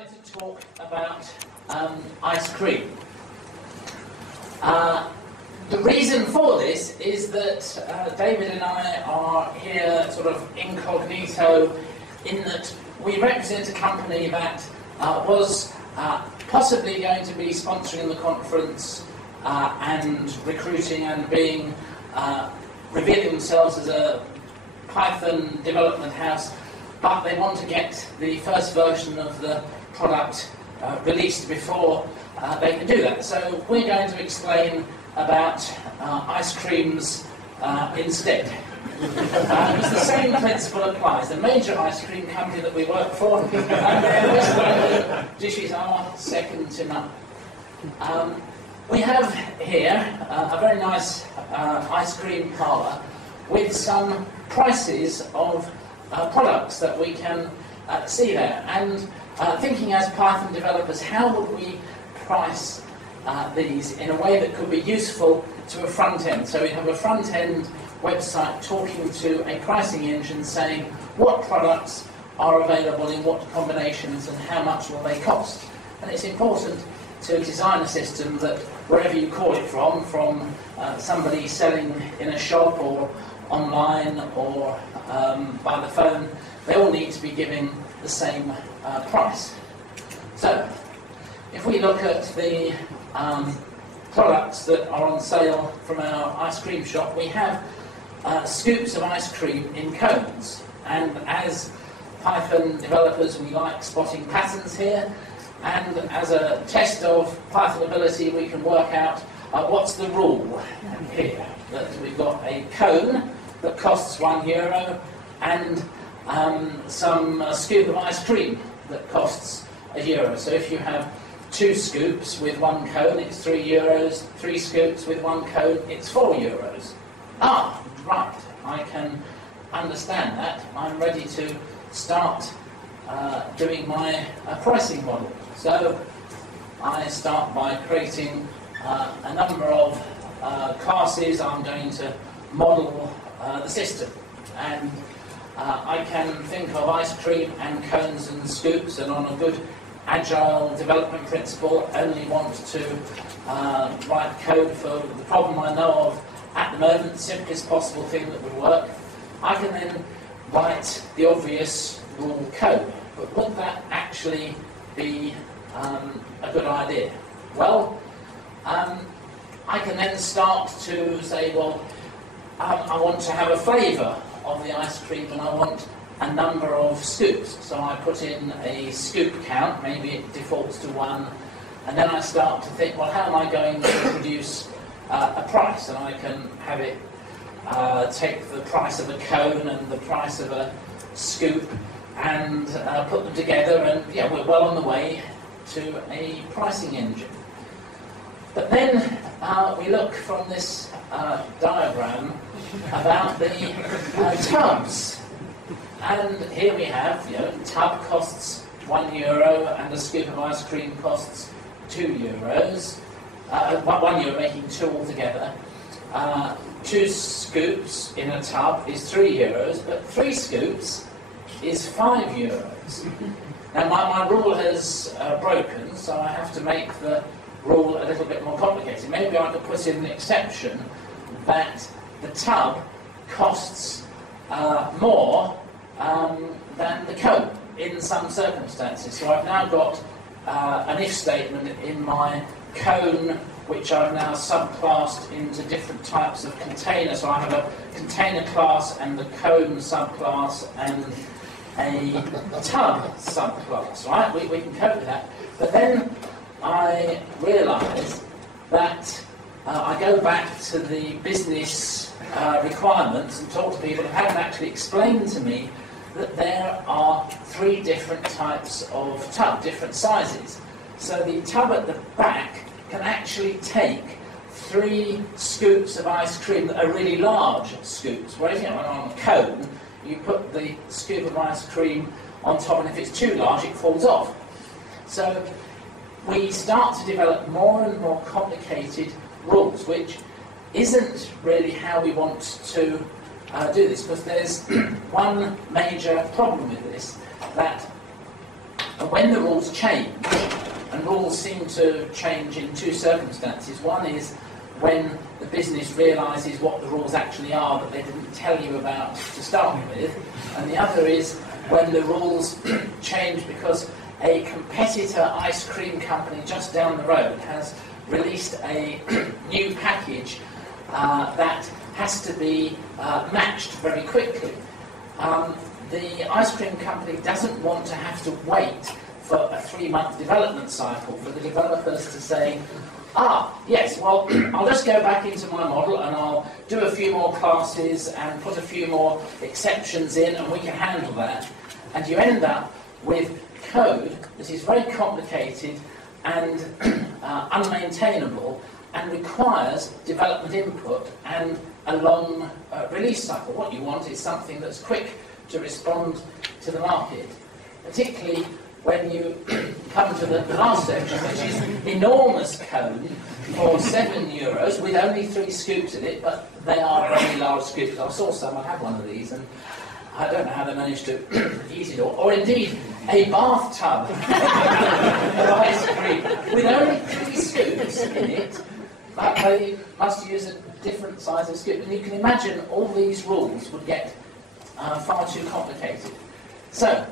like to talk about ice cream. The reason for this is that David and I are here sort of incognito in that we represent a company that was possibly going to be sponsoring the conference and recruiting and being revealing themselves as a Python development house, but they want to get the first version of the product released before they can do that. So we're going to explain about ice creams instead. It's the same principle applies. The major ice cream company that we work for, and their West dishes are second to none. We have here a very nice ice cream parlour with some prices of products that we can see there. And thinking as Python developers, how would we price these in a way that could be useful to a front end? So we have a front end website talking to a pricing engine saying what products are available in what combinations and how much will they cost. And it's important to design a system that wherever you call it from somebody selling in a shop or online or by the phone, they all need to be giving the same price. So if we look at the products that are on sale from our ice cream shop, we have scoops of ice cream in cones, and as Python developers we like spotting patterns here, and as a test of Python ability we can work out what's the rule here, that we've got a cone that costs €1 and some scoop of ice cream that costs €1. So if you have 2 scoops with 1 cone, it's €3. 3 scoops with 1 cone, it's €4. Ah, right, I can understand that. I'm ready to start doing my pricing model. So I start by creating a number of classes. I'm going to model the system, and I can think of ice cream and cones and scoops, and on a good agile development principle only want to write code for the problem I know of at the moment, the simplest possible thing that would work. I can then write the obvious rule code, but would that actually be a good idea? Well, I can then start to say, well, I want to have a flavour of the ice cream and I want a number of scoops. So I put in a scoop count, maybe it defaults to 1, and then I start to think, well, how am I going to produce a price? And I can have it take the price of a cone and the price of a scoop and put them together, and yeah, we're well on the way to a pricing engine. But then we look from this diagram about the tubs. And here we have, tub costs €1 and a scoop of ice cream costs €2. €1 making 2 altogether. 2 scoops in a tub is €3, but 3 scoops is €5. Now my rule has broken, so I have to make the rule a little bit more complicated. Maybe I could put in an exception that the tub costs more than the cone in some circumstances. So I've now got an if statement in my cone, which I've now subclassed into different types of containers. So I have a container class and the cone subclass and a tub subclass, right? We can cope with that. But then I realise that I go back to the business requirements and talk to people who haven't actually explained to me that there are 3 different types of tub, different sizes. So the tub at the back can actually take 3 scoops of ice cream that are really large scoops, whereas on a cone you put the scoop of ice cream on top, and if it's too large it falls off. So we start to develop more and more complicated rules, which isn't really how we want to do this, because there's one major problem with this, that when the rules change, and rules seem to change in two circumstances. One is when the business realises what the rules actually are that they didn't tell you about to start with, and the other is when the rules change because a competitor ice cream company just down the road has released a new package that has to be matched very quickly. The ice cream company doesn't want to have to wait for a 3-month development cycle for the developers to say, yes, well, I'll just go back into my model and I'll do a few more classes and put a few more exceptions in and we can handle that. And you end up with code that is very complicated and unmaintainable and requires development input and a long release cycle. What you want is something that's quick to respond to the market, particularly when you come to the last section, which is enormous code for €7 with only 3 scoops in it, but they are very large scoops. I saw someone have one of these, and I don't know how they managed to eat it all. Or indeed, a bathtub of ice cream with only 3 scoops in it, but they must use a different size of scoop. And you can imagine all these rules would get far too complicated. So,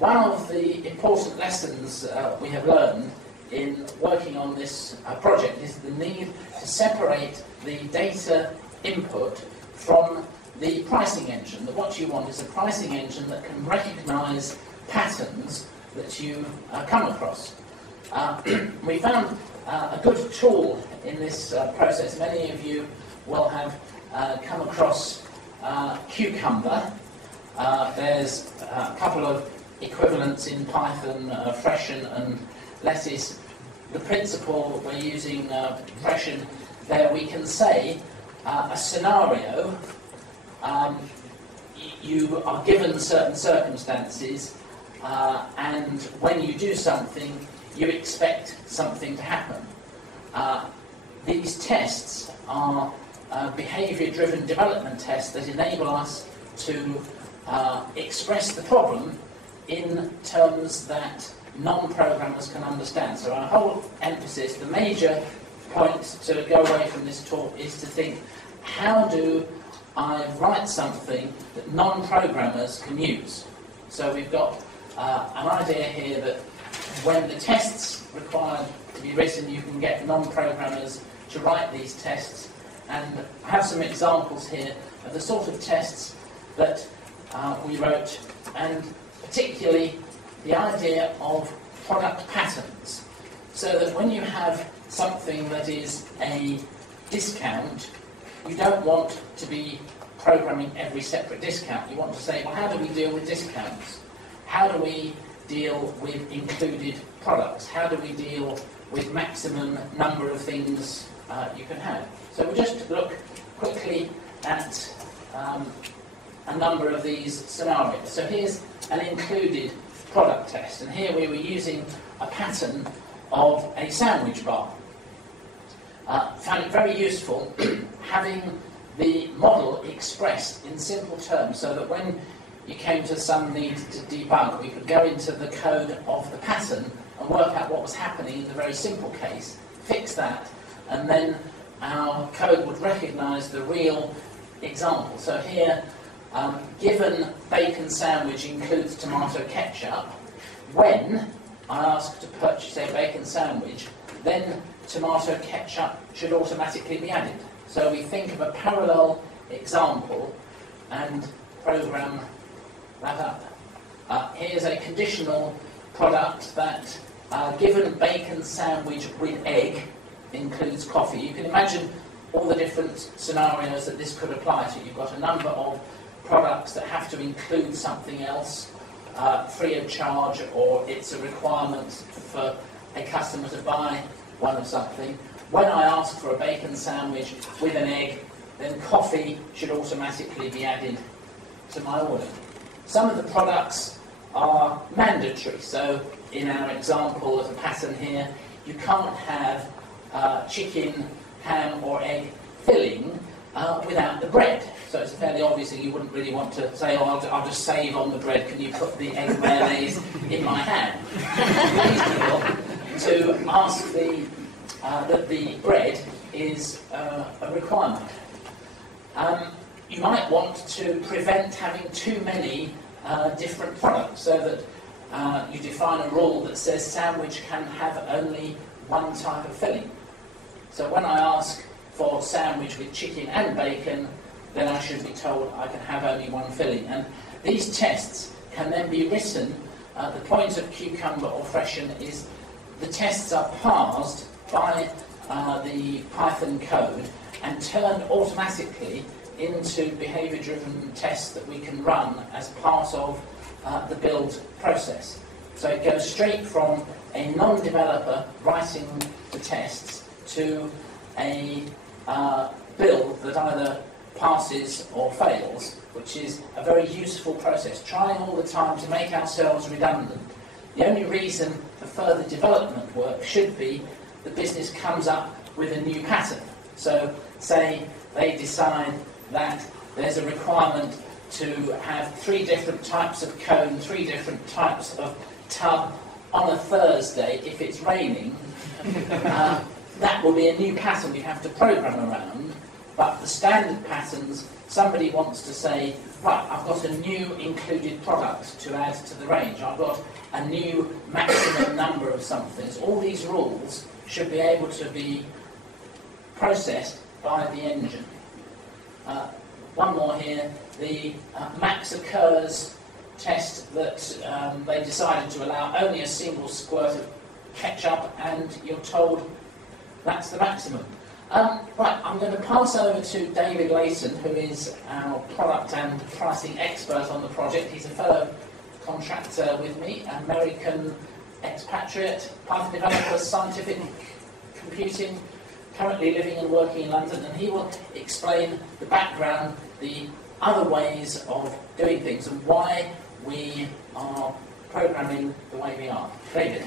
one of the important lessons we have learned in working on this project is the need to separate the data input from the pricing engine. That what you want is a pricing engine that can recognise patterns that you come across. We found a good tool in this process. Many of you will have come across Cucumber. There's a couple of equivalents in Python, freshen and lettuce. The principle we're using freshen there, we can say a scenario, you are given certain circumstances and when you do something you expect something to happen. These tests are behaviour-driven development tests that enable us to express the problem in terms that non-programmers can understand. So our whole emphasis, the major point to go away from this talk is to think, how do I write something that non-programmers can use? So we've got an idea here that when the tests required to be written, you can get non-programmers to write these tests. And I have some examples here of the sort of tests that we wrote, and particularly the idea of product patterns, so that when you have something that is a discount, you don't want to be programming every separate discount. You want to say, well, how do we deal with discounts? How do we deal with included products? How do we deal with maximum number of things you can have? So we'll just look quickly at a number of these scenarios. So here's an included product test, and here we were using a pattern of a sandwich bar. Found it very useful having the model expressed in simple terms, so that when you came to some need to debug, we could go into the code of the pattern and work out what was happening in the very simple case, fix that, and then our code would recognise the real example. So here, given bacon sandwich includes tomato ketchup, when I ask to purchase a bacon sandwich, then tomato ketchup should automatically be added. So we think of a parallel example and program that up. Here's a conditional product that, given bacon sandwich with egg, includes coffee. You can imagine all the different scenarios that this could apply to. You've got a number of products that have to include something else, free of charge, or it's a requirement for a customer to buy one of something. When I ask for a bacon sandwich with an egg, then coffee should automatically be added to my order. Some of the products are mandatory. So in our example of a pattern here, you can't have chicken, ham or egg filling without the bread. So it's fairly obvious that you wouldn't really want to say, oh, I'll just save on the bread, can you put the egg mayonnaise in my hand? It's reasonable to ask that the bread is a requirement. You might want to prevent having too many different products, so that you define a rule that says sandwich can have only one type of filling. So when I ask for sandwich with chicken and bacon, then I should be told I can have only one filling. And these tests can then be written. The point of cucumber or freshen is the tests are parsed by the Python code and turned automatically into behaviour-driven tests that we can run as part of the build process. So it goes straight from a non-developer writing the tests to a build that either passes or fails, which is a very useful process, trying all the time to make ourselves redundant. The only reason for further development work should be the business comes up with a new pattern. So say they decide that there's a requirement to have 3 different types of cone, 3 different types of tub on a Thursday if it's raining. That will be a new pattern we have to program around, but the standard patterns, somebody wants to say, right, I've got a new included product to add to the range, I've got a new maximum number of something. All these rules should be able to be processed by the engine. One more here, the max occurs test that they decided to allow only a single squirt of ketchup, and you're told that's the maximum. Right, I'm going to pass over to David Grayson, who is our product and pricing expert on the project. He's a fellow contractor with me, American expatriate, Python developer, scientific computing, currently living and working in London, and he will explain the background, the other ways of doing things, and why we are programming the way we are. David.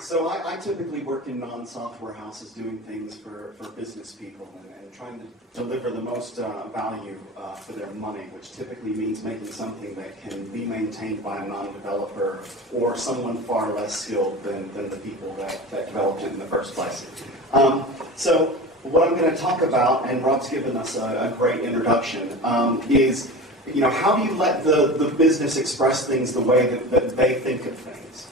So I typically work in non-software houses doing things for business people and trying to deliver the most value for their money, which typically means making something that can be maintained by a non-developer or someone far less skilled than the people that developed it in the first place. So what I'm going to talk about, and Rob's given us a great introduction, is how do you let the business express things the way that they think of things?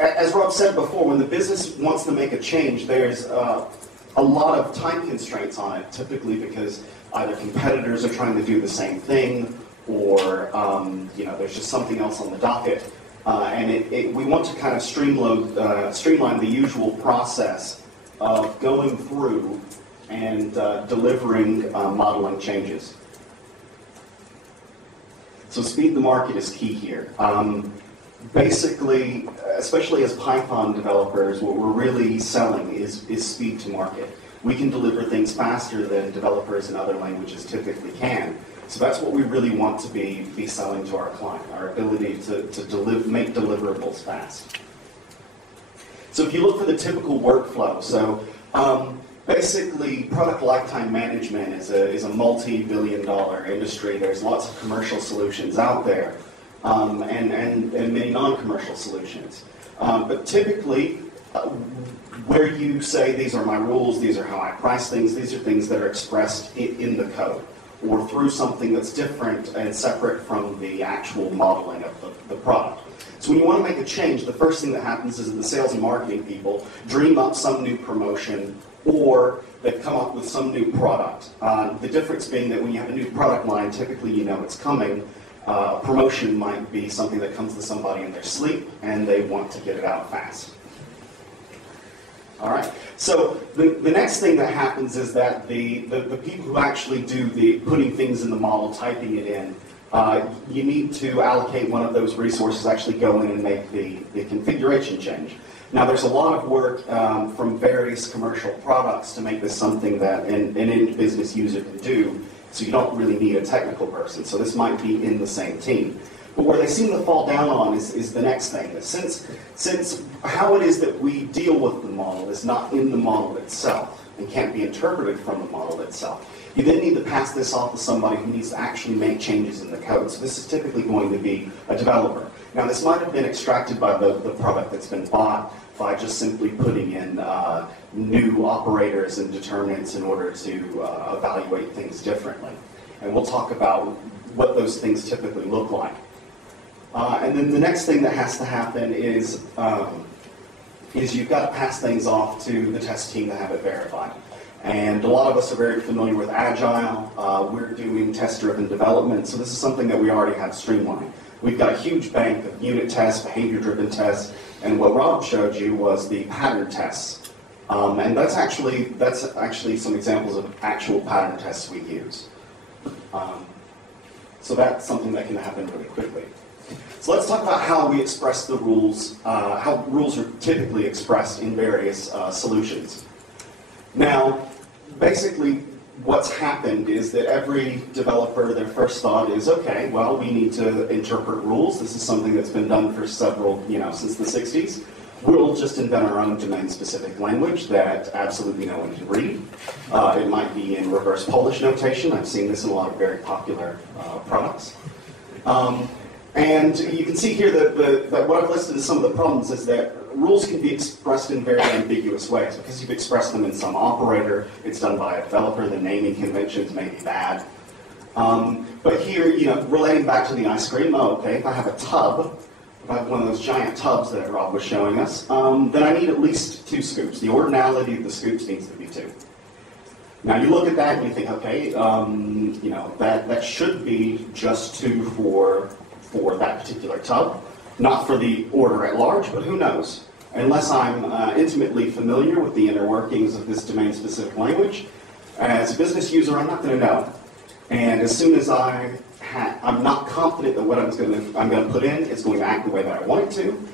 As Rob said before, when the business wants to make a change, there's a lot of time constraints on it, typically because either competitors are trying to do the same thing, or there's just something else on the docket. And we want to kind of streamline the usual process of going through and delivering modeling changes. So speed to market is key here. Basically, especially as Python developers, what we're really selling is speed to market. We can deliver things faster than developers in other languages typically can. So that's what we really want to be selling to our client, our ability to make deliverables fast. So if you look for the typical workflow, so basically product lifetime management is a multi-billion-dollar industry. There's lots of commercial solutions out there. And many non-commercial solutions. But typically, where you say, these are my rules, these are how I price things, these are things that are expressed in the code, or through something that's different and separate from the actual modeling of the product. So when you want to make a change, the first thing that happens is that the sales and marketing people dream up some new promotion, or they've come up with some new product. The difference being that when you have a new product line, typically you know it's coming. Promotion might be something that comes to somebody in their sleep, and they want to get it out fast. All right. So the next thing that happens is that the people who actually do the putting things in the model, typing it in, you need to allocate one of those resources, actually go in and make the configuration change. Now, there's a lot of work from various commercial products to make this something that an end business user can do. So you don't really need a technical person. So this might be in the same team. But where they seem to fall down on is the next thing. Since how it is that we deal with the model is not in the model itself and can't be interpreted from the model itself, you then need to pass this off to somebody who needs to actually make changes in the code. So this is typically going to be a developer. Now this might have been extracted by the product that's been bought by just simply putting in new operators and determinants in order to evaluate things differently. And we'll talk about what those things typically look like. And then the next thing that has to happen is you've got to pass things off to the test team to have it verified. And a lot of us are very familiar with Agile. We're doing test-driven development, so this is something that we already have streamlined. We've got a huge bank of unit tests, behavior-driven tests, and what Rob showed you was the pattern tests. And that's actually some examples of actual pattern tests we use. So that's something that can happen really quickly. So let's talk about how we express the rules, how rules are typically expressed in various solutions. Now, basically, what's happened is that every developer, their first thought is, okay, well, we need to interpret rules. This is something that's been done for several, since the 60s. We'll just invent our own domain-specific language that absolutely no one can read. It might be in reverse Polish notation. I've seen this in a lot of very popular products. And you can see here that what I've listed as some of the problems is that rules can be expressed in very ambiguous ways. Because you've expressed them in some operator, it's done by a developer, the naming conventions may be bad. But here, relating back to the ice cream, okay, if I have a tub, if I have one of those giant tubs that Rob was showing us, then I need at least 2 scoops. The ordinality of the scoops needs to be 2. Now you look at that and you think, okay, that should be just 2 for that particular tub, not for the order at large, but who knows? Unless I'm intimately familiar with the inner workings of this domain-specific language, as a business user, I'm not going to know. And as soon as I'm not confident that what I'm going to put in is going to act the way that I want it to,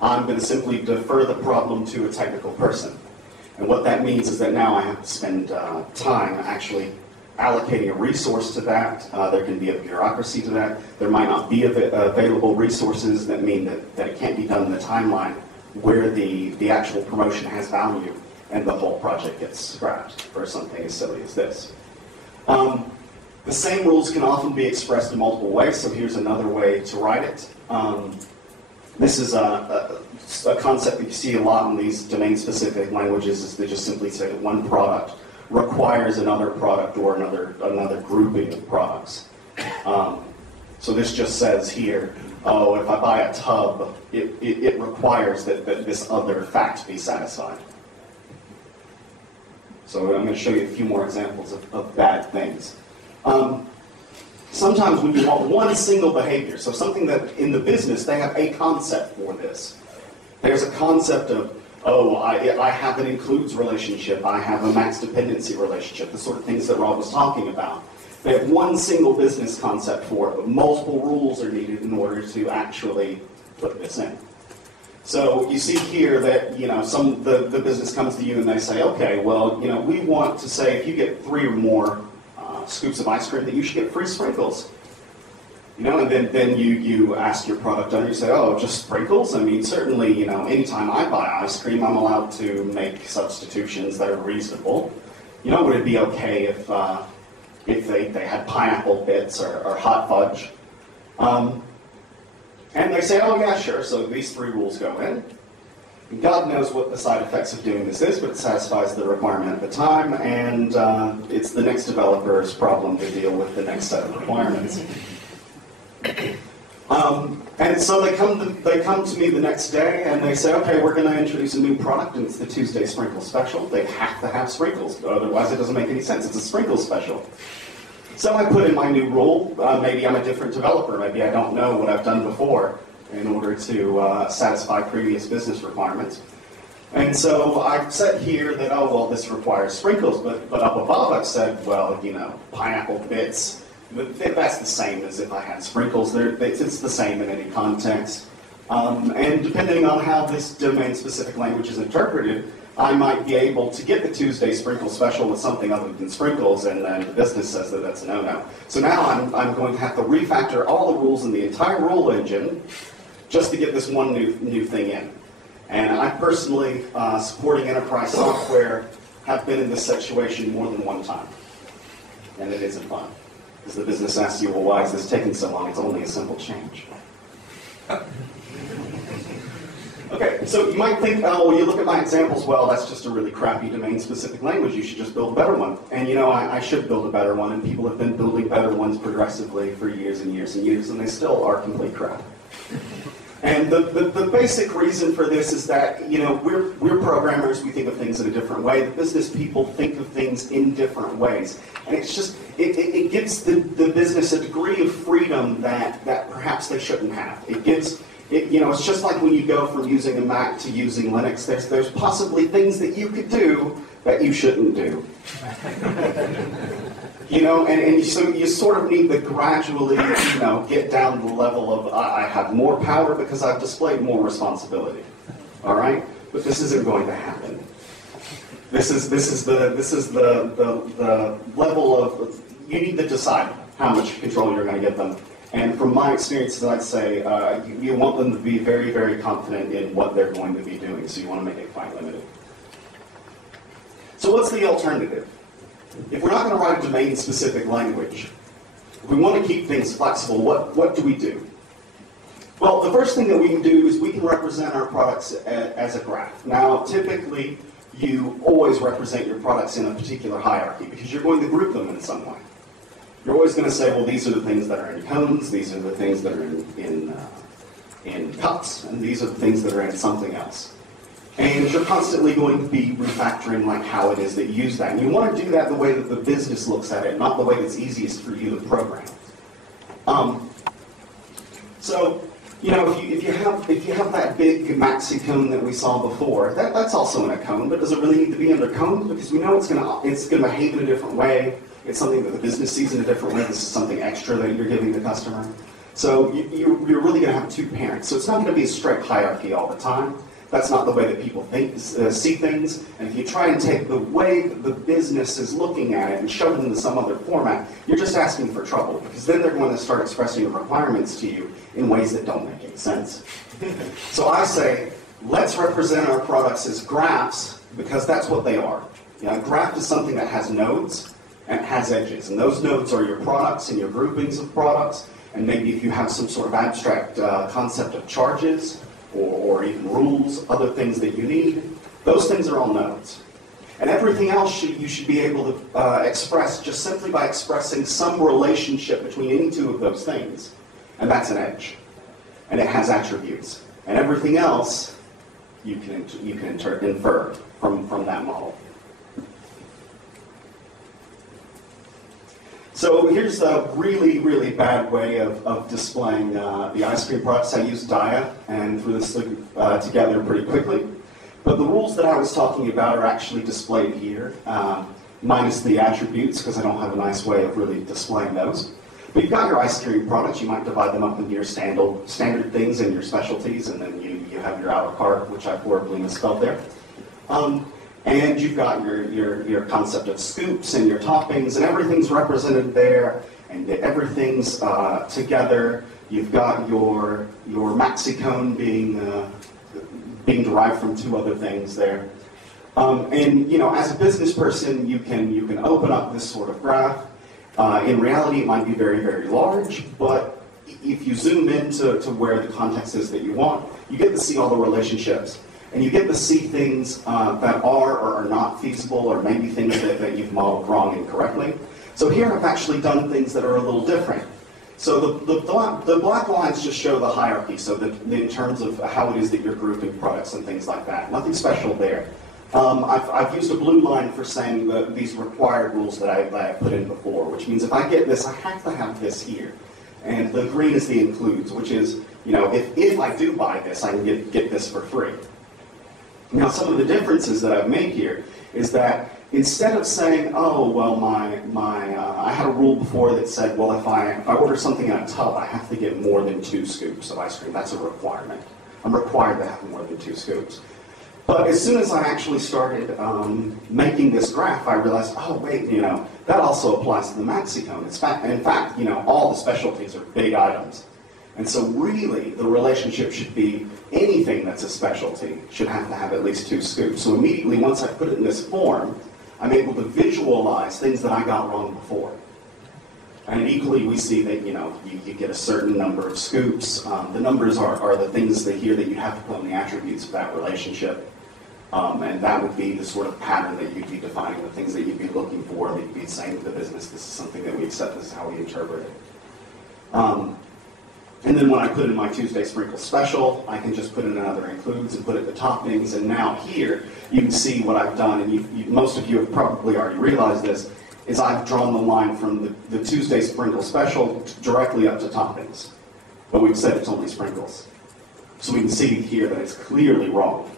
I'm going to simply defer the problem to a technical person. And what that means is that now I have to spend time actually allocating a resource to that. There can be a bureaucracy to that. There might not be available resources that mean that it can't be done in the timeline where the actual promotion has value and the whole project gets scrapped for something as silly as this. The same rules can often be expressed in multiple ways, so here's another way to write it. This is a concept that you see a lot in these domain-specific languages, is they just simply say that one product requires another product or another grouping of products. So this just says here, oh, if I buy a tub, it requires that this other fact be satisfied. So I'm going to show you a few more examples of bad things. Sometimes when you want one single behavior, so something that in the business they have a concept for this. There's a concept of, oh, I have an includes relationship, I have a max dependency relationship, the sort of things that Rob was talking about. They have one single business concept for it, but multiple rules are needed in order to actually put this in. So you see here that the business comes to you and they say, okay, well, we want to say if you get 3 or more scoops of ice cream that you should get free sprinkles. And then you ask your product owner, you say, oh, just sprinkles? I mean, certainly, anytime I buy ice cream, I'm allowed to make substitutions that are reasonable. Would it be okay if they had pineapple bits or hot fudge? And they say, oh, yeah, sure, so these 3 rules go in. And God knows what the side effects of doing this is, but it satisfies the requirement at the time, and it's the next developer's problem to deal with the next set of requirements. And so they come to me the next day and they say, okay, we're going to introduce a new product and it's the Tuesday Sprinkle Special. They have to have sprinkles, otherwise it doesn't make any sense. It's a sprinkle special. So I put in my new rule. Maybe I'm a different developer. Maybe I don't know what I've done before in order to satisfy previous business requirements. And so I've said here that, oh, well, this requires sprinkles, but up above I've said, well, pineapple bits. That's the same as if I had sprinkles. It's the same in any context. And depending on how this domain-specific language is interpreted, I might be able to get the Tuesday sprinkle special with something other than sprinkles, and then the business says that that's a no-no. So now I'm going to have to refactor all the rules in the entire rule engine just to get this one new thing in. And I personally, supporting enterprise software, have been in this situation more than one time. And it isn't fun. Because the business asks you, well, why is this taking so long? It's only a simple change. Okay, so you might think, oh, well, you look at my examples, well, that's just a really crappy domain-specific language. You should just build a better one. And you know, I should build a better one, and people have been building better ones progressively for years and years and years, and they still are complete crap. And the basic reason for this is that, you know, we're programmers, we think of things in a different way. The business people think of things in different ways. And it's just, it gives the business a degree of freedom that perhaps they shouldn't have. It gives, you know, it's just like when you go from using a Mac to using Linux, there's possibly things that you could do that you shouldn't do. You know, and so you sort of need to gradually, you know, get down to the level of I have more power because I've displayed more responsibility. All right, but this isn't going to happen. This is the level of you need to decide how much control you're going to give them. And from my experiences, I'd say you want them to be very, very confident in what they're going to be doing. So you want to make it quite limited. So what's the alternative? If we're not going to write a domain-specific language, if we want to keep things flexible, what do we do? Well, the first thing that we can do is we can represent our products as a graph. Now, typically, you always represent your products in a particular hierarchy because you're going to group them in some way. You're always going to say, well, these are the things that are in cones, these are the things that are in cups, and these are the things that are in something else. And you're constantly going to be refactoring like how it is that you use that. And you want to do that the way that the business looks at it, not the way that's easiest for you to program. So, you know, if you have that big maxi cone that we saw before, that's also in a cone, but does it really need to be under cone? Because we know it's going to behave in a different way. It's something that the business sees in a different way. This is something extra that you're giving the customer. So you're really going to have two parents. So it's not going to be a straight hierarchy all the time. That's not the way that people see things. And if you try and take the way that the business is looking at it and shove it into some other format, you're just asking for trouble. Because then they're going to start expressing requirements to you in ways that don't make any sense. So I say, let's represent our products as graphs because that's what they are. You know, a graph is something that has nodes and it has edges. And those nodes are your products and your groupings of products. And maybe if you have some sort of abstract concept of charges, or even rules, other things that you need, those things are all nodes. And everything else you should be able to express just simply by expressing some relationship between any two of those things. And that's an edge. And it has attributes. And everything else you can infer from that model. So here's a really, really bad way of displaying the ice cream products. I use Dia and threw this together pretty quickly. But the rules that I was talking about are actually displayed here, minus the attributes, because I don't have a nice way of really displaying those. But you've got your ice cream products. You might divide them up into your standard things and your specialties, and then you have your a la carte, which I've horribly misspelled there. And you've got your concept of scoops and your toppings, and everything's represented there, and everything's together. You've got your maxi-cone being derived from two other things there. And you know, as a business person, you can open up this sort of graph. In reality, it might be very, very large, but if you zoom into where the context is that you want, you get to see all the relationships. And you get to see things that are or are not feasible, or maybe things that you've modeled wrong incorrectly. So here I've actually done things that are a little different. So the black lines just show the hierarchy, so in terms of how it is that you're grouping products and things like that. Nothing special there. I've used a blue line for saying these required rules that I put in before, which means if I get this, I have to have this here. And the green is the includes, which is, you know, if I do buy this, I can get this for free. Now, some of the differences that I've made here is that instead of saying, oh, well, I had a rule before that said, well, if I order something in a tub, I have to get more than 2 scoops of ice cream. That's a requirement. I'm required to have more than 2 scoops. But as soon as I actually started making this graph, I realized, oh wait, that also applies to the maxi cone. In fact, all the specialties are big items. And so really, the relationship should be anything that's a specialty should have to have at least 2 scoops. So immediately, once I put it in this form, I'm able to visualize things that I got wrong before. And equally, we see that, you get a certain number of scoops. The numbers are the things that here that you have to put in the attributes of that relationship. And that would be the sort of pattern that you'd be defining, the things that you'd be looking for, that you'd be saying to the business, this is something that we accept, this is how we interpret it. And then when I put in my Tuesday Sprinkle Special, I can just put in another includes and put it the toppings. And now here, you can see what I've done, and most of you have probably already realized this, is I've drawn the line from the Tuesday Sprinkle Special directly up to toppings. But we've said it's only sprinkles. So we can see here that it's clearly wrong.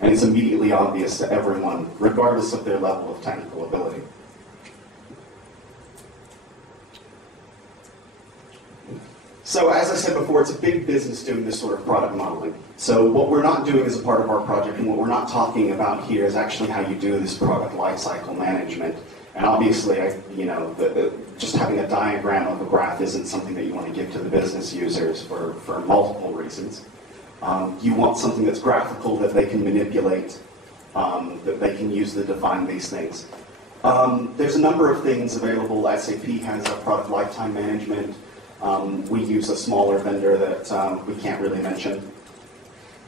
And it's immediately obvious to everyone, regardless of their level of technical ability. So as I said before, it's a big business doing this sort of product modeling. So what we're not doing as a part of our project, and what we're not talking about here, is actually how you do this product lifecycle management. And obviously, just having a diagram of a graph isn't something that you want to give to the business users for multiple reasons. You want something that's graphical, that they can manipulate, that they can use to define these things. There's a number of things available. SAP has a product lifetime management. We use a smaller vendor that we can't really mention.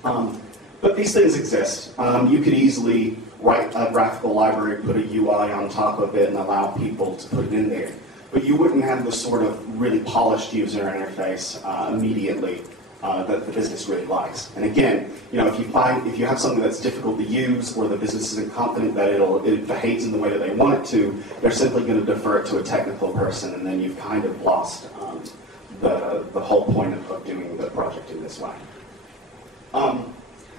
But these things exist. You could easily write a graphical library, put a UI on top of it, and allow people to put it in there. But you wouldn't have the sort of really polished user interface immediately that the business really likes. And again, if you have something that's difficult to use, or the business isn't confident that it behaves in the way that they want it to, they're simply going to defer it to a technical person, and then you've kind of lost the whole point of doing the project in this way.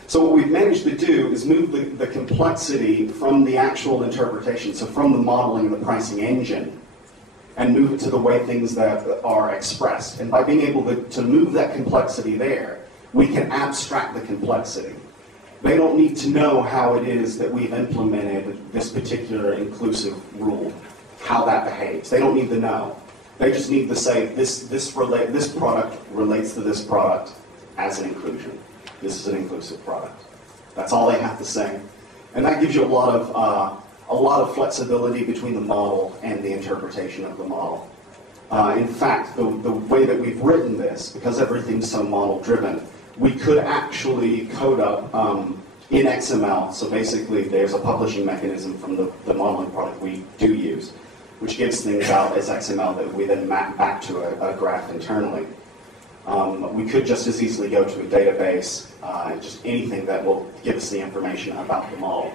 So what we've managed to do is move the complexity from the actual interpretation, so from the modeling and the pricing engine, and move it to the way things that are expressed. And by being able to move that complexity there, we can abstract the complexity. They don't need to know how it is that we've implemented this particular inclusive rule, how that behaves. They don't need to know. They just need to say, this product relates to this product as an inclusion. This is an inclusive product. That's all they have to say. And that gives you a lot of flexibility between the model and the interpretation of the model. In fact, the way that we've written this, because everything's so model-driven, we could actually code up in XML. So basically, there's a publishing mechanism from the modeling product we do use, which gives things out as XML that we then map back to a graph internally. We could just as easily go to a database, just anything that will give us the information about the model.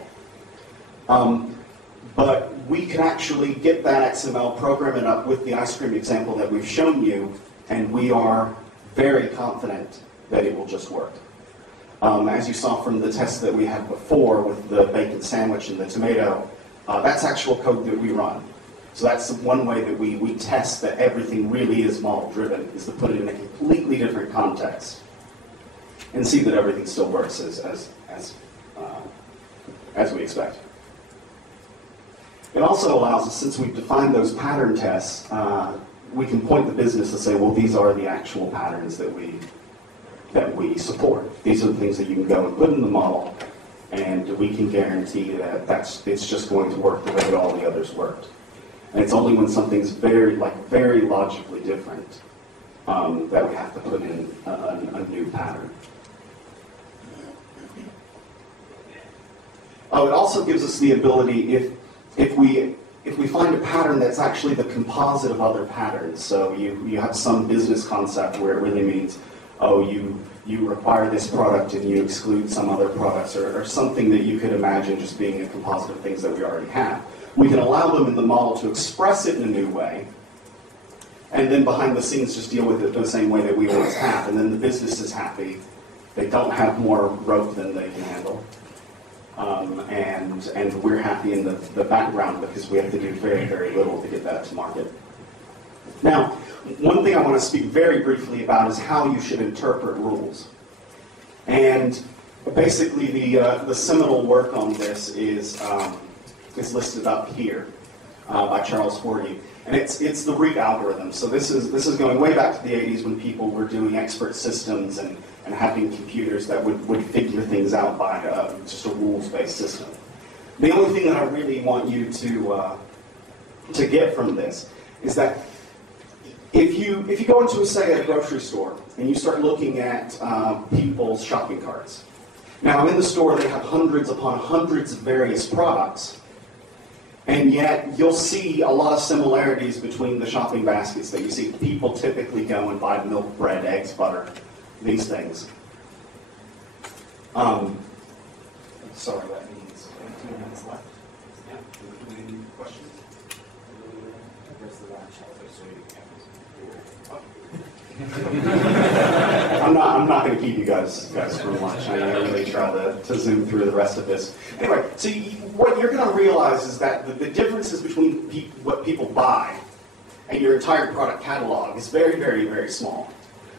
But we can actually get that XML, program it up with the ice cream example that we've shown you, and we are very confident that it will just work. As you saw from the test that we had before with the bacon sandwich and the tomato, that's actual code that we run. So that's one way that we test that everything really is model-driven, is to put it in a completely different context and see that everything still works as we expect. It also allows us, since we've defined those pattern tests, we can point the business to say, well, these are the actual patterns that we support. These are the things that you can go and put in the model, and we can guarantee that it's just going to work the way that all the others worked. And it's only when something's very logically different that we have to put in a new pattern. Oh, it also gives us the ability, if we find a pattern that's actually the composite of other patterns, so you have some business concept where it really means, oh, you require this product and you exclude some other products, or something that you could imagine just being a composite of things that we already have. We can allow them in the model to express it in a new way, and then behind the scenes just deal with it the same way that we always have, and then the business is happy. They don't have more rope than they can handle. And we're happy in the background because we have to do very, very little to get that to market. Now, one thing I want to speak very briefly about is how you should interpret rules. And Basically, the seminal work on this is listed up here by Charles Forgy, and it's the READ algorithm. So this is going way back to the 80s when people were doing expert systems and having computers that would figure things out by just a rules-based system. The only thing that I really want you to get from this is that if you go into, say, a grocery store and you start looking at people's shopping carts. Now, in the store, they have hundreds upon hundreds of various products, and yet you'll see a lot of similarities between the shopping baskets that you see. People typically go and buy milk, bread, eggs, butter, these things. Sorry, that means 2 minutes left. Yeah. Any questions? I'm not going to keep you guys for lunch. I really try to zoom through the rest of this. Anyway, so what you're going to realize is that the differences between what people buy and your entire product catalog is very, very, very small.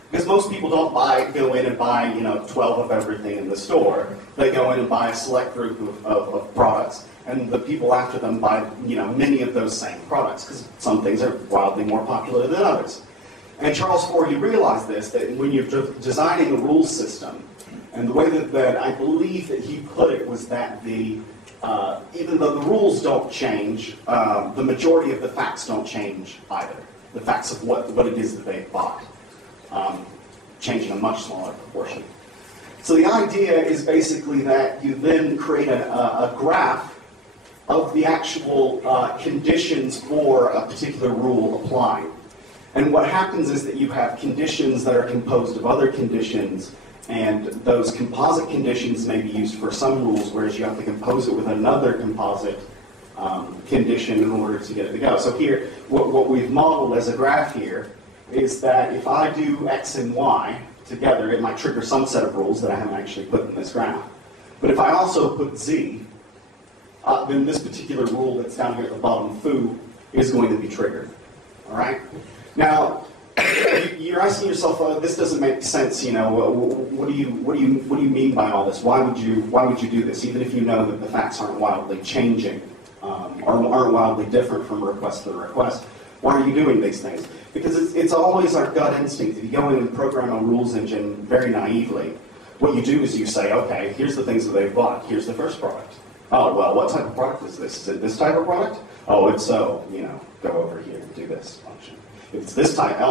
Because most people don't go in and buy 12 of everything in the store. They go in and buy a select group of products, and the people after them buy many of those same products because some things are wildly more popular than others. And Charles Forgy realized this, that when you're designing a rules system, and the way that I believe that he put it was that even though the rules don't change, the majority of the facts don't change either. The facts of what it is that they've bought change in a much smaller proportion. So the idea is basically that you then create a graph of the actual conditions for a particular rule applying. And what happens is that you have conditions that are composed of other conditions, and those composite conditions may be used for some rules, whereas you have to compose it with another composite condition in order to get it to go. So here, what we've modeled as a graph here is that if I do X and Y together, it might trigger some set of rules that I haven't actually put in this graph. But if I also put Z, then this particular rule that's down here at the bottom, foo, is going to be triggered. All right? Now, you're asking yourself, this doesn't make sense. What do you mean by all this? Why would you do this, even if you know that the facts aren't wildly changing, or aren't wildly different from request to request? Why are you doing these things? Because it's always our gut instinct. If you go in and program a rules engine very naively, what you do is you say, okay, here's the things that they've bought. Here's the first product. Oh, well, what type of product is this? Is it this type of product? Oh, if so, go over here and do this function. If it's this type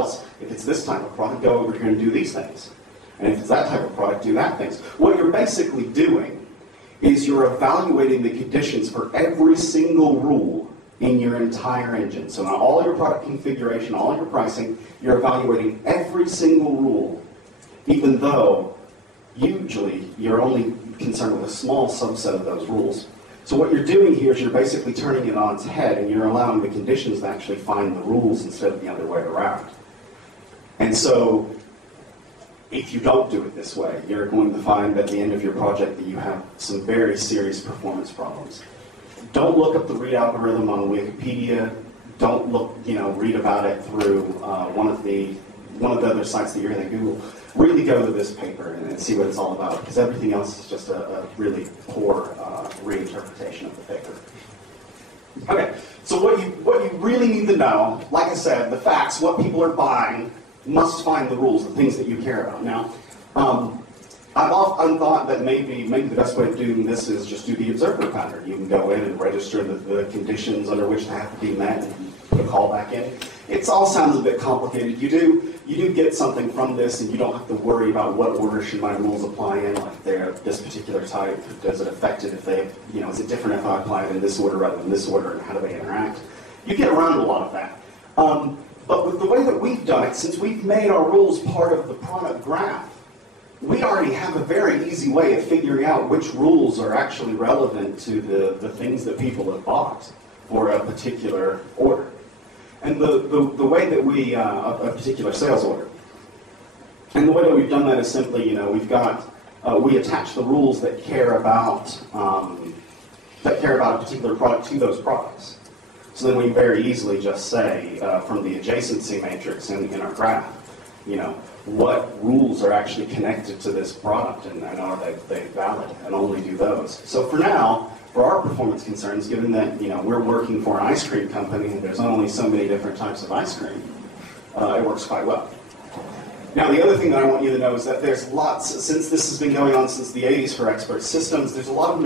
of product, go over here and do these things. And if it's that type of product, do that things. What you're basically doing is you're evaluating the conditions for every single rule in your entire engine. So now all your product configuration, all your pricing, you're evaluating every single rule, even though usually you're only concerned with a small subset of those rules. So what you're doing here is you're basically turning it on its head, and you're allowing the conditions to actually find the rules instead of the other way around. And so if you don't do it this way, you're going to find at the end of your project that you have some very serious performance problems. Don't look up the READ algorithm on Wikipedia. Don't read about it through one of the other sites that you're going to Google. Really go to this paper and see what it's all about, because everything else is just a really poor reinterpretation of the paper. Okay, so what you really need to know, like I said, the facts, what people are buying, must find the rules, the things that you care about. Now, I've often thought that maybe the best way of doing this is just do the observer pattern. You can go in and register the conditions under which they have to be met and put a callback in. It all sounds a bit complicated. You do get something from this, and you don't have to worry about what order should my rules apply in, like they're this particular type. Does it affect it if they, is it different if I apply it in this order rather than this order, and how do they interact? You get around a lot of that. But with the way that we've done it, since we've made our rules part of the product graph, we already have a very easy way of figuring out which rules are actually relevant to the things that people have bought for a particular order. And the way that we, a particular sales order. And the way that we've done that is simply, we attach the rules that care about a particular product to those products. So then we very easily just say, from the adjacency matrix in our graph, what rules are actually connected to this product and are they valid, and only do those. So for now, for our performance concerns, given that we're working for an ice cream company and there's only so many different types of ice cream, it works quite well. Now, the other thing that I want you to know is that there's lots, since this has been going on since the 80s for expert systems, there's a lot of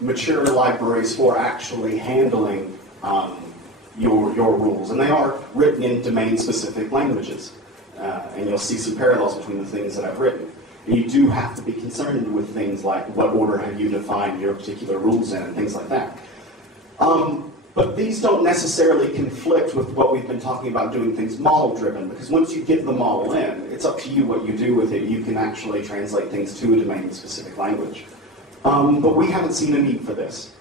mature libraries for actually handling your rules, and they are written in domain-specific languages. And you'll see some parallels between the things that I've written. And you do have to be concerned with things like what order have you defined your particular rules in and things like that. But these don't necessarily conflict with what we've been talking about doing things model-driven, because once you get the model in, it's up to you what you do with it. You can actually translate things to a domain-specific language. But we haven't seen a need for this,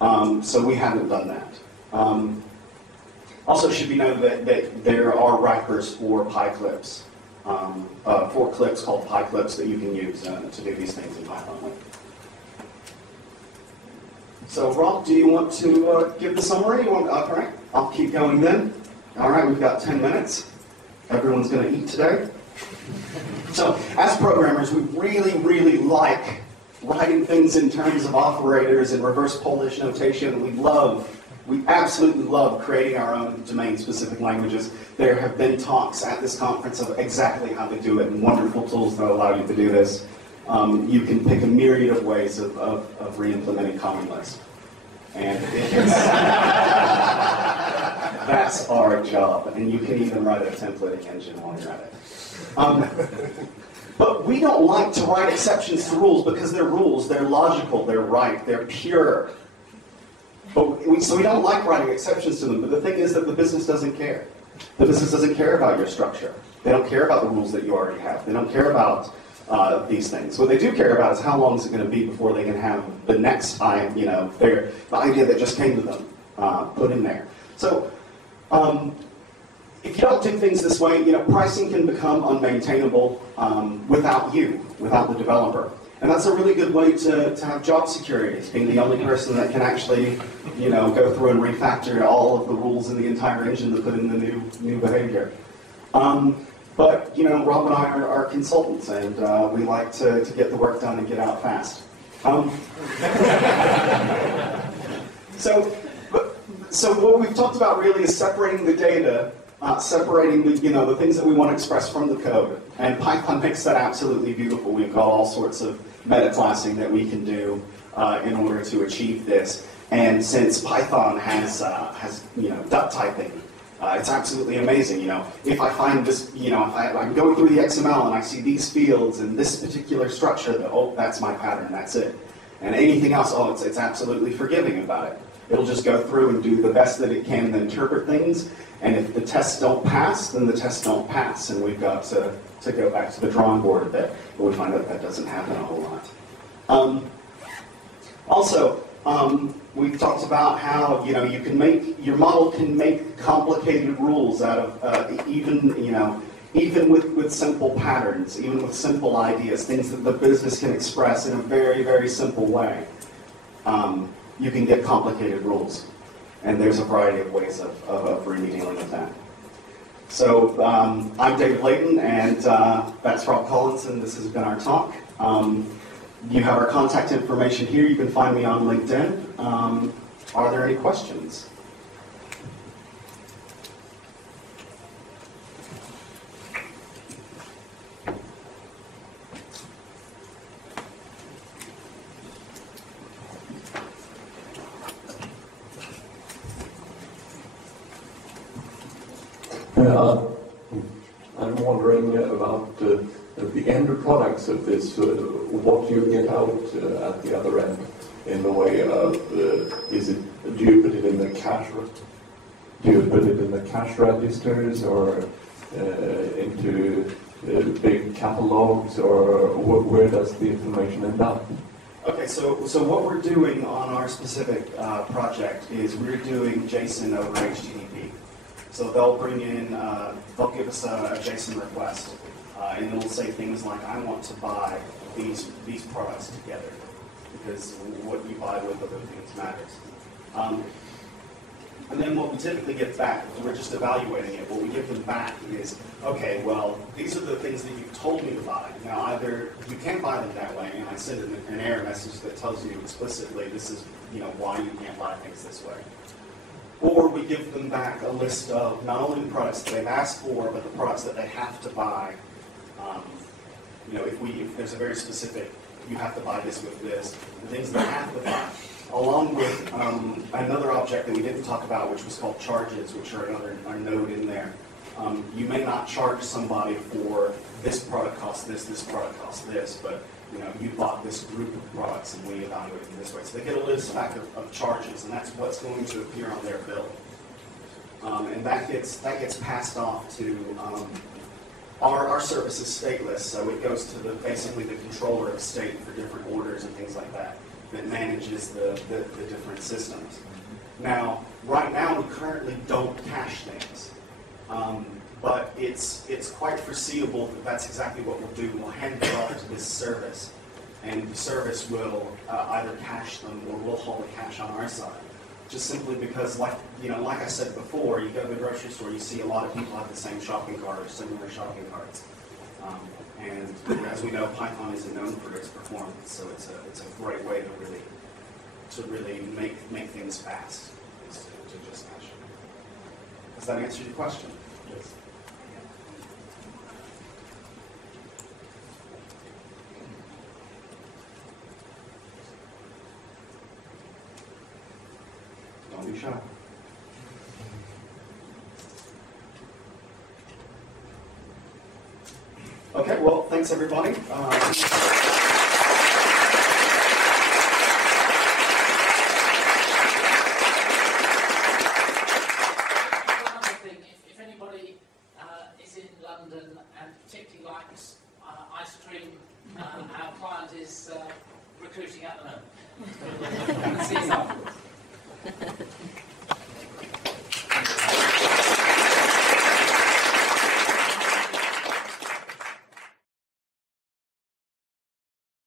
so we haven't done that. Also, it should be noted that there are wrappers for PyClips, for clips called PyClips that you can use to do these things in Python with. So, Rob, do you want to give the summary? All right, I'll keep going then. All right, we've got 10 minutes. Everyone's going to eat today. So, as programmers, we really, really like writing things in terms of operators and reverse Polish notation. We absolutely love creating our own domain-specific languages. There have been talks at this conference of exactly how to do it, and wonderful tools that allow you to do this. You can pick a myriad of ways of re-implementing Common Lisp. And that's our job. And you can even write a templating engine while you're at it. But we don't like to write exceptions to rules because they're rules, they're logical, they're right, they're pure. So we don't like writing exceptions to them, but the thing is that the business doesn't care. The business doesn't care about your structure. They don't care about the rules that you already have. They don't care about these things. What they do care about is how long is it going to be before they can have the next, the idea that just came to them put in there. So if you don't do things this way, pricing can become unmaintainable without the developer. And that's a really good way to have job security, as being the only person that can actually, go through and refactor all of the rules in the entire engine to put in the new behavior. But, Rob and I are consultants, and we like to get the work done and get out fast. So what we've talked about really is separating the data, separating the things that we want to express from the code. And Python makes that absolutely beautiful. We've got all sorts of meta-classing that we can do in order to achieve this. And since Python has duck typing, it's absolutely amazing. If I find this, if I'm going through the XML and I see these fields and this particular structure, that's my pattern, that's it. And anything else, it's absolutely forgiving about it. It'll just go through and do the best that it can to interpret things. And if the tests don't pass, then the tests don't pass. And we've got to go back to the drawing board a bit. But we find out that doesn't happen a whole lot. We've talked about how your model can make complicated rules out of even with simple patterns, even with simple ideas, things that the business can express in a very, very simple way. You can get complicated rules, and there's a variety of ways of really dealing with that. So I'm David Layton, and that's Rob Collins, and this has been our talk. You have our contact information here. You can find me on LinkedIn. Are there any questions? I'm wondering about the end products of this, what you get out at the other end in the way of, do you put it in the cash? Do you put it in the cash registers or into big catalogs, or where does the information end up? Okay, so what we're doing on our specific project is we're doing JSON over HTTP. So they'll bring in, they'll give us a JSON request, and it'll say things like, I want to buy these products together, because what you buy with other things matters. And then what we typically get back, if we're just evaluating it, what we give them back is, okay, well, these are the things that you've told me to buy. Now, either you can't buy them that way, and I send an error message that tells you explicitly this is, why you can't buy things this way. Or we give them back a list of not only the products that they've asked for, but the products that they have to buy. If there's a very specific, you have to buy this with this, the things that they have to buy. Along with another object that we didn't talk about, which was called charges, which are another node in there. You may not charge somebody for this product costs this product costs this, but you bought this group of products and we evaluate them this way. So they get a list back of charges, and that's what's going to appear on their bill. And that gets passed off to our service is stateless, so it goes to basically the controller of state for different orders and things like that manages the different systems. Now, right now, we currently don't cache things, but it's quite foreseeable that that's exactly what we'll do. We'll hand it off to this service, and the service will either cache them or we'll hold the cache on our side. Just simply because, like I said before, you go to the grocery store, you see a lot of people have the same shopping cart or similar shopping carts. And as we know, Python isn't known for its performance, so it's a great way to really make things fast, is to just cache it. Does that answer your question? Yes. Don't be shy. Okay, well, thanks everybody. If anybody is in London and particularly likes ice cream, our client is recruiting at the moment. See you afterwards.